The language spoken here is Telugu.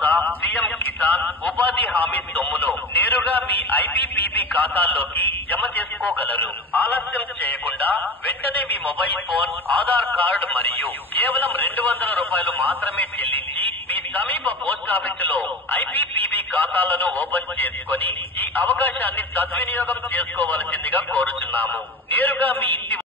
భరోసా, సీఎం కిసాన్, ఉపాధి హామీ సొమ్మును నేరుగా మీ ఐపీపీబీ ఖాతాల్లోకి జమ చేసుకోగలరు. ఆలస్యం చేయకుండా వెంటనే మీ మొబైల్ ఫోన్, ఆధార్ కార్డు మరియు కేవలం 200 రూపాయలు మాత్రమే చెల్లించి మీ సమీప పోస్ట్ ఆఫీసులో ఐపీపీబీ ఖాతాలను ఓపెన్ చేసుకుని ఈ అవకాశాన్ని సద్వినియోగం చేసుకోవాల్సిందిగా కోరుచున్నాము. నేరుగా మీ